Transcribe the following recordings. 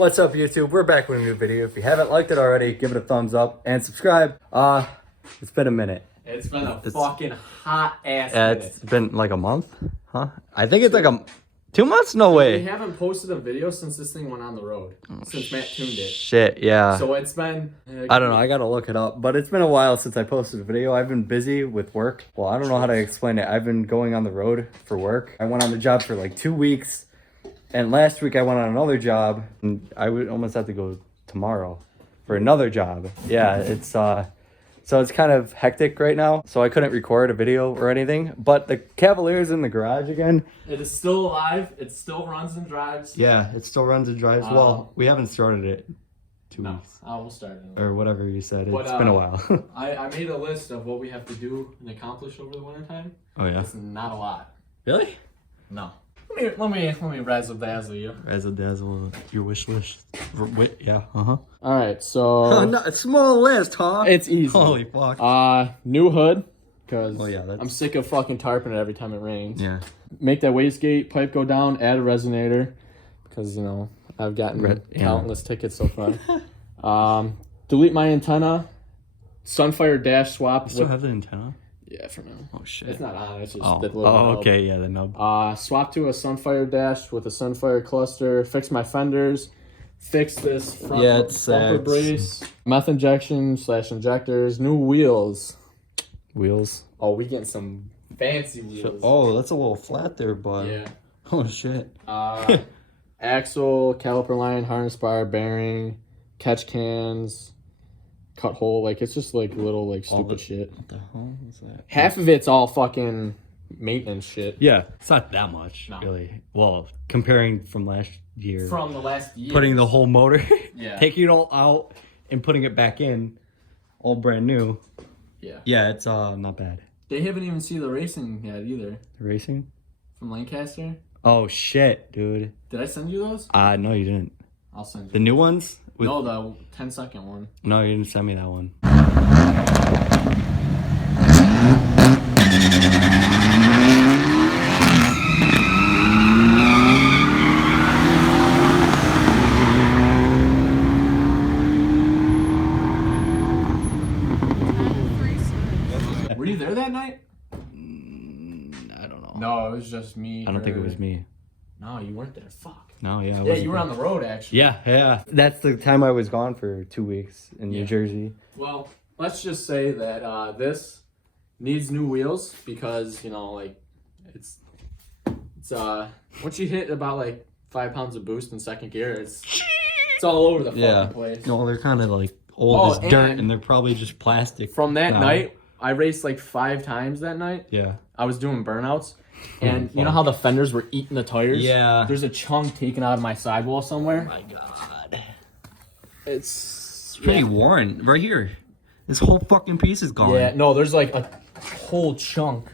What's up, YouTube? We're back with a new video. If you haven't liked it already, give it a thumbs up and subscribe. It's been a minute. It's been a fucking hot ass minute. It's been like a month, huh? I think it's like 2 months? No way. We haven't posted a video since this thing went on the road. Since Matt tuned it. Shit, yeah. So it's been... I don't know. I gotta look it up. But it's been a while since I posted a video. I've been busy with work. Well, I don't know how to explain it. I've been going on the road for work. I went on the job for like 2 weeks. And last week I went on another job. And I would almost have to go tomorrow for another job. Yeah, it's... So it's kind of hectic right now, so I couldn't record a video or anything. But the Cavalier's in the garage again. It is still alive. It still runs and drives. Yeah, it still runs and drives. Well, we haven't started it 2 weeks. We'll start it. Or whatever you said. It's been a while. I made a list of what we have to do and accomplish over the wintertime. Oh, yeah? It's not a lot. Really? No. Let me razzle dazzle you. Razzle dazzle your wish list. Yeah, All right, so no, a small list, huh? it's easy. Holy fuck. New hood, because that's... I'm sick of fucking tarping it every time it rains. Yeah. Make that wastegate pipe go down. Add a resonator, because you know I've gotten countless tickets so far. Delete my antenna. Sunfire dash swap. You still have the antenna? Yeah, for now. Oh shit. It's not on. It's just the little nub. Okay, yeah, the nub. Swap to a Sunfire dash with a Sunfire cluster. Fix my fenders. Fix this front bumper brace. Meth injection / injectors. New wheels. Wheels. Oh, we getting some fancy wheels. Oh, that's a little flat there, bud. Yeah. Oh shit. Axle, caliper line, harness bar, bearing, catch cans. Cut hole, like it's just like little like stupid shit. What the hell is that? Half of it's all fucking maintenance shit. Yeah, it's not that much, really. Well, comparing from last year. From the last year. Putting the whole motor, yeah, taking it all out and putting it back in, all brand new. Yeah. Yeah, it's not bad. They haven't even seen the racing yet either. The racing? From Lancaster? Oh shit, dude. Did I send you those? No, you didn't. I'll send you. The new ones? No, the 10-second one. No, you didn't send me that one. Were you there that night? I don't know. No, it was just me. I don't think it was me. No, you weren't there. Fuck. No, yeah. Yeah, you were on the road, actually. Yeah. That's the time I was gone for 2 weeks in New Jersey. Well, let's just say that this needs new wheels because, you know, like, it's once you hit about, like, 5 pounds of boost in second gear, it's all over the fucking place. No, they're kind of, like, old as dirt, and they're probably just plastic. From that night, I raced, like, 5 times that night. Yeah. I was doing burnouts. And you know how the fenders were eating the tires? Yeah. There's a chunk taken out of my sidewall somewhere. Oh my god. It's pretty worn. Right here. This whole fucking piece is gone. Yeah, no, there's like a whole chunk.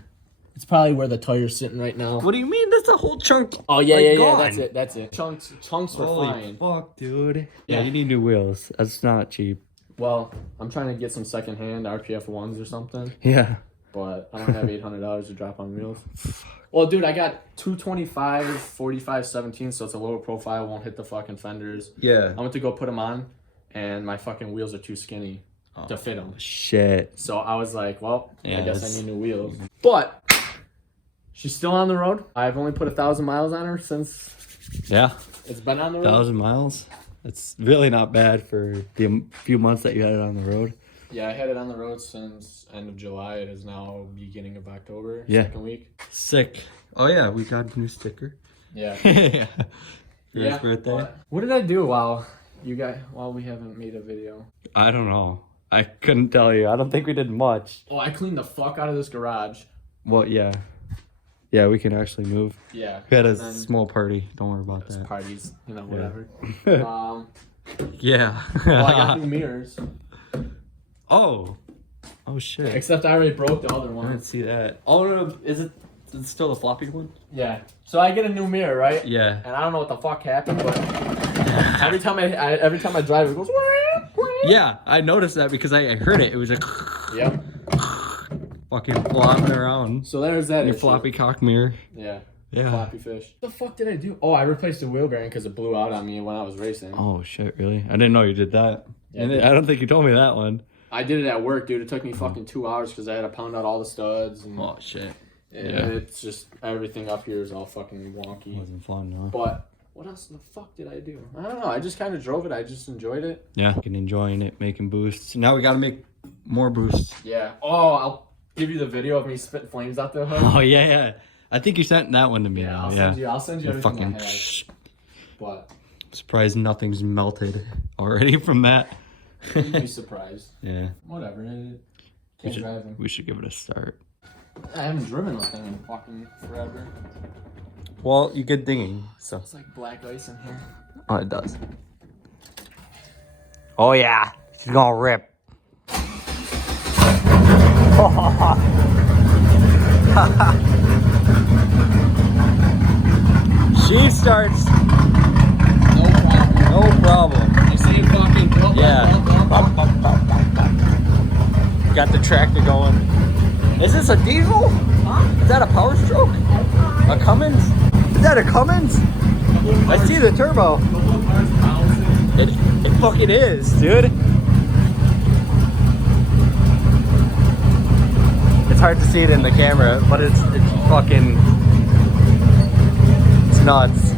It's probably where the tire's sitting right now. What do you mean? That's a whole chunk. Oh, yeah, like, yeah, that's it. Chunks were Holy flying. fuck, dude. Yeah, you need new wheels. That's not cheap. Well, I'm trying to get some secondhand RPF 1s or something. Yeah. But I don't have $800 to drop on wheels. Well, dude, I got 225, 45, 17, so it's a lower profile, won't hit the fucking fenders. Yeah. I went to go put them on, and my fucking wheels are too skinny to fit them. Shit. So I was like, well, I guess I need new wheels. But she's still on the road. I've only put 1,000 miles on her since it's been on the road. 1,000 miles? That's really not bad for the few months that you had it on the road. Yeah, I had it on the road since end of July. It is now beginning of October, second week. Sick. Oh, yeah, we got a new sticker. Yeah. Your birthday. What did I do while we haven't made a video? I don't know. I couldn't tell you. I don't think we did much. Oh, I cleaned the fuck out of this garage. Well, yeah. Yeah, we can actually move. Yeah. We had a small party. Don't worry about that. Parties, you know, whatever. Yeah. Well, I got new mirrors. Oh shit. Except I already broke the other one. I didn't see that. Oh no, is it still the floppy one? Yeah. So I get a new mirror, right? Yeah. And I don't know what the fuck happened, but every time I drive, it goes. Yeah, I noticed that because I heard it. It was like. Yep. Fucking flopping around. So there's that. Your floppy cock mirror. Yeah. Yeah. Floppy fish. What the fuck did I do? Oh, I replaced the wheel bearing because it blew out on me when I was racing. Oh shit, really? I didn't know you did that. Yeah, I don't think you told me that one. I did it at work, dude. It took me fucking 2 hours because I had to pound out all the studs. And, Oh shit. and Yeah. it's just, everything up here is all fucking wonky. Wasn't fun, huh? But what else in the fuck did I do? I don't know. I just kind of drove it. I just enjoyed it. Yeah. Enjoying it, making boosts. Now we gotta make more boosts. Yeah. Oh, I'll give you the video of me spitting flames out the hood. Oh yeah. I think you sent that one to me. Yeah, now. I'll send you everything Fucking. I have. But Surprised nothing's melted already from that. you'd be surprised. Yeah. Whatever. Can't drive them. We should give it a start. I haven't driven a thing in fucking forever. Well, you get dinging, so. It's like black ice in here. Oh, it does. Oh yeah, she's gonna rip. She starts. No problem. No problem. I say fucking. Yeah. Got the tractor going. Is this a diesel? Is that a Power Stroke? A Cummins? Is that a Cummins? I see the turbo. It fucking is, dude. It's hard to see it in the camera, but it's fucking, it's nuts.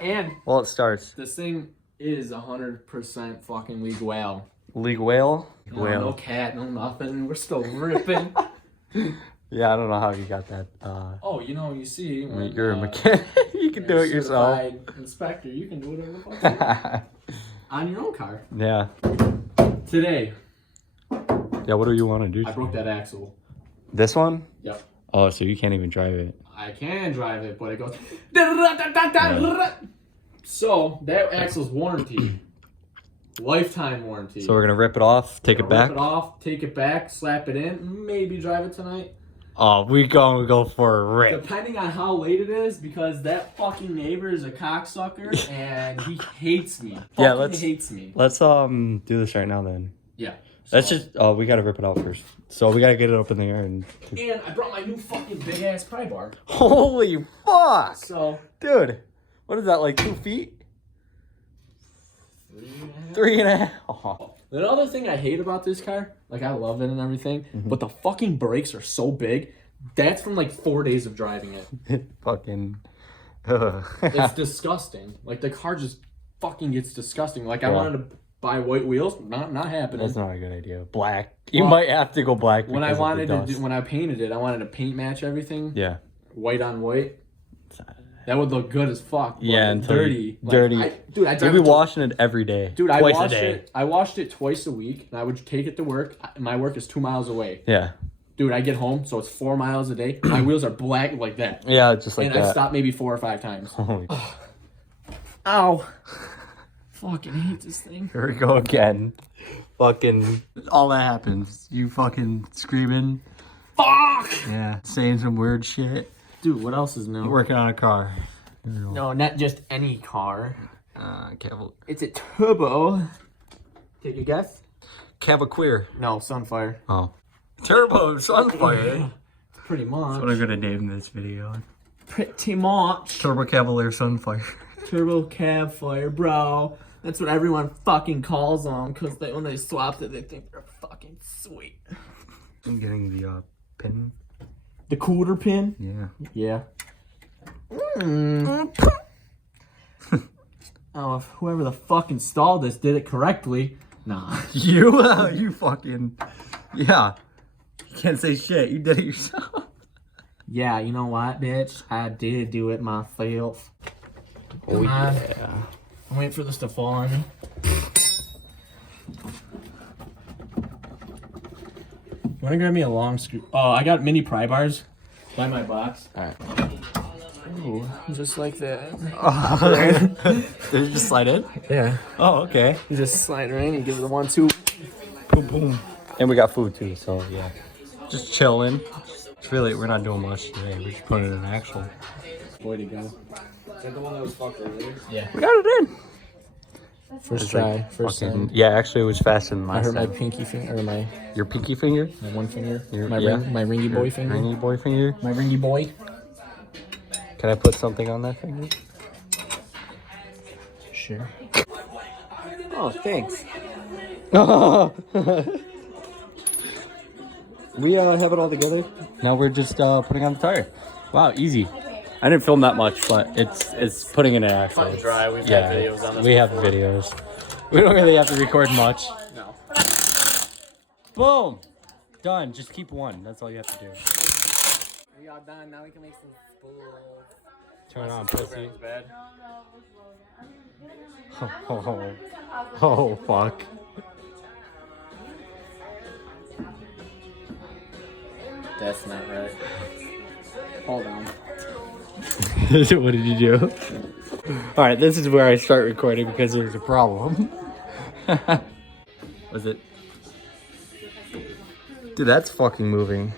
And Well, it starts. this thing is 100% fucking league whale. League whale? No cat, no nothing. We're still ripping. Yeah, I don't know how you got that. Oh, you see. When, You're a mechanic. You can do it yourself. certified inspector, you can do whatever the fuck you want. On your own car. Yeah. Today, Yeah, what do you want to do? I broke that axle. This one? Yep. Oh, so you can't even drive it. I can drive it, but it goes. So that axle's warranty, lifetime warranty. So we're gonna rip it off, take it back. Rip it off, take it back, slap it in, maybe drive it tonight. Oh, we gonna go for a rip. Depending on how late it is, because that fucking neighbor is a cocksucker and he hates me. Yeah, Fucking hates me. Let's do this right now then. Yeah. Let's just we gotta rip it out first. So we gotta get it up in the air and And I brought my new fucking big ass pry bar. holy fuck! So Dude, what is that, like 2 feet? 3.5. Oh. the other thing I hate about this car, like I love it and everything, but the fucking brakes are so big. That's from like 4 days of driving it. Fucking. It's disgusting. Like the car just fucking gets disgusting. Like I wanted to buy white wheels, not happening. That's not a good idea. Black. You Well, might have to go black. When I because of the wanted to dust. when I painted it, I wanted to paint match everything. Yeah. White on white. That would look good as fuck. But Yeah, until dirty. dirty. I drive You'll be it washing it every day. Dude, twice I washed a day. it. I washed it twice a week, and I would take it to work. My work is 2 miles away. Yeah. Dude, I get home, so it's 4 miles a day. My wheels are black like that, Yeah, just like and that. I stopped maybe 4 or 5 times. Holy. Ow! Fucking hate this thing. Here we go again. Fucking. All that happens. You fucking screaming. Fuck! Yeah. Saying some weird shit. Dude, what else is new? Working on a car. No, not just any car. Cavalier. It's a turbo. Take a guess? Cavalier. No, Sunfire. Oh. Turbo Sunfire. Pretty much. That's what I'm gonna name this video. Pretty much. Turbo Cavalier Sunfire. Turbo cab fire, bro. That's what everyone fucking calls them, because when they swapped it, they think they're fucking sweet. I'm getting the pin. The cooler pin? Yeah. Yeah. Oh, if whoever the fuck installed this did it correctly. Nah. You fucking. Yeah. You can't say shit. You did it yourself. Yeah, you know what, bitch? I did do it myself. Oh, Come on. yeah. I'm waiting for this to fall on me. You wanna grab me a long screw? Oh, I got mini pry bars by my box. Alright. Ooh, just like that. Did you just slide in? Yeah. Oh, okay. You just slide right in and give it a 1-2. Boom, boom. And we got food too, so yeah. Just chilling. It's really, we're not doing much today. We're just putting it in action. Way to go. Is that the one that was fucked earlier? Yeah. We got it in. First try. First time. Yeah, actually, it was faster than I last hurt my time. pinky finger, or my Your pinky finger? one finger. Your- My yeah. ringy boy finger. Ringy boy finger? My ringy boy. Can I put something on that finger? Sure. Oh, thanks. We have it all together. Now we're just putting on the tire. Wow, easy. I didn't film that much, but it's putting in an axle. Cut and dry. We've Yeah, had videos on this we have before. videos. We don't really have to record much. No. Boom! Done. Just keep one. That's all you have to do. We are done. Now we can make some spools. Turn it on, pussy. Bad. Oh, fuck. That's not right. Hold on. What did you do? Alright, this is where I start recording because there's a problem. Was it? Dude, that's fucking moving.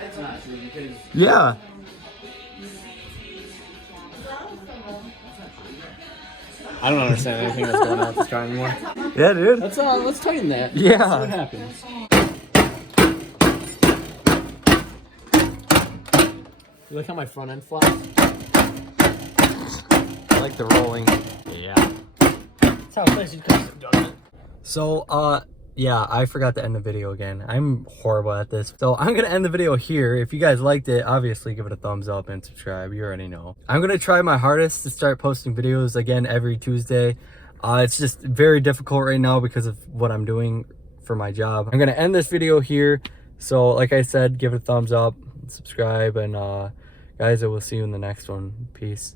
That's not true because Yeah. I don't understand anything that's going on with this car anymore. Yeah, dude. Let's tighten that. Yeah. See what happens. You like how my front end flies? I like the rolling. Yeah. That's how Flash Custom does it. So, yeah, I forgot to end the video again. I'm horrible at this. So I'm going to end the video here. If you guys liked it, obviously give it a thumbs up and subscribe. You already know. I'm going to try my hardest to start posting videos again every Tuesday. It's just very difficult right now because of what I'm doing for my job. I'm going to end this video here. So like I said, give it a thumbs up, subscribe, and guys, I will see you in the next one. Peace.